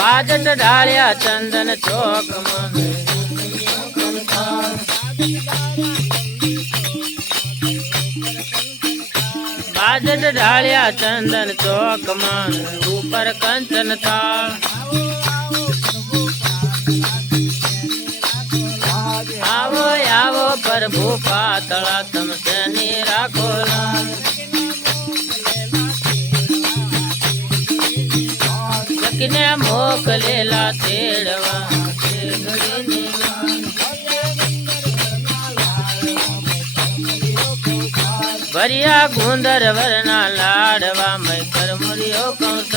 બાજટ ઢાળ્યા ચંદન ચોક બાજટ ઢાળ્યા ચંદન ચોકમાં ઉપર કંચન થાળ. આવો પ્રભુ પાતળા તમ શનિ રાખો. લખીને મોકલેલા તેડવા. ભર્યા ગુંદર વરના લાડવા મય કરમુરિયો કંસાર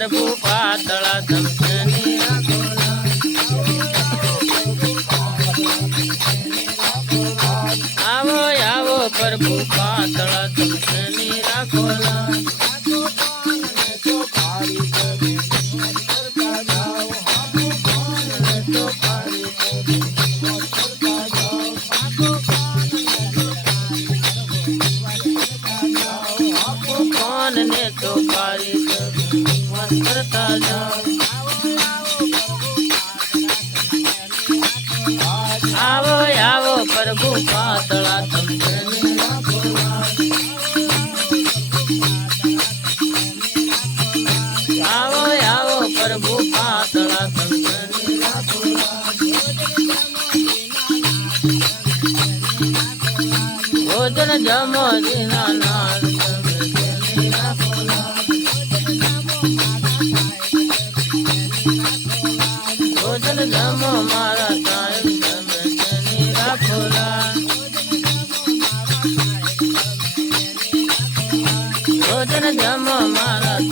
પ્રભુ પાતળા રાખોલા. આવો આવો પ્રભુ પાતળા તમસની રાખોલા. કોણ ને તો પારી વન કરતા જાઓ આવો આવો પ્રભુ પાતળા રાખોલા આવો આવો પ્રભુ પાતળા દિના તન જમ મારા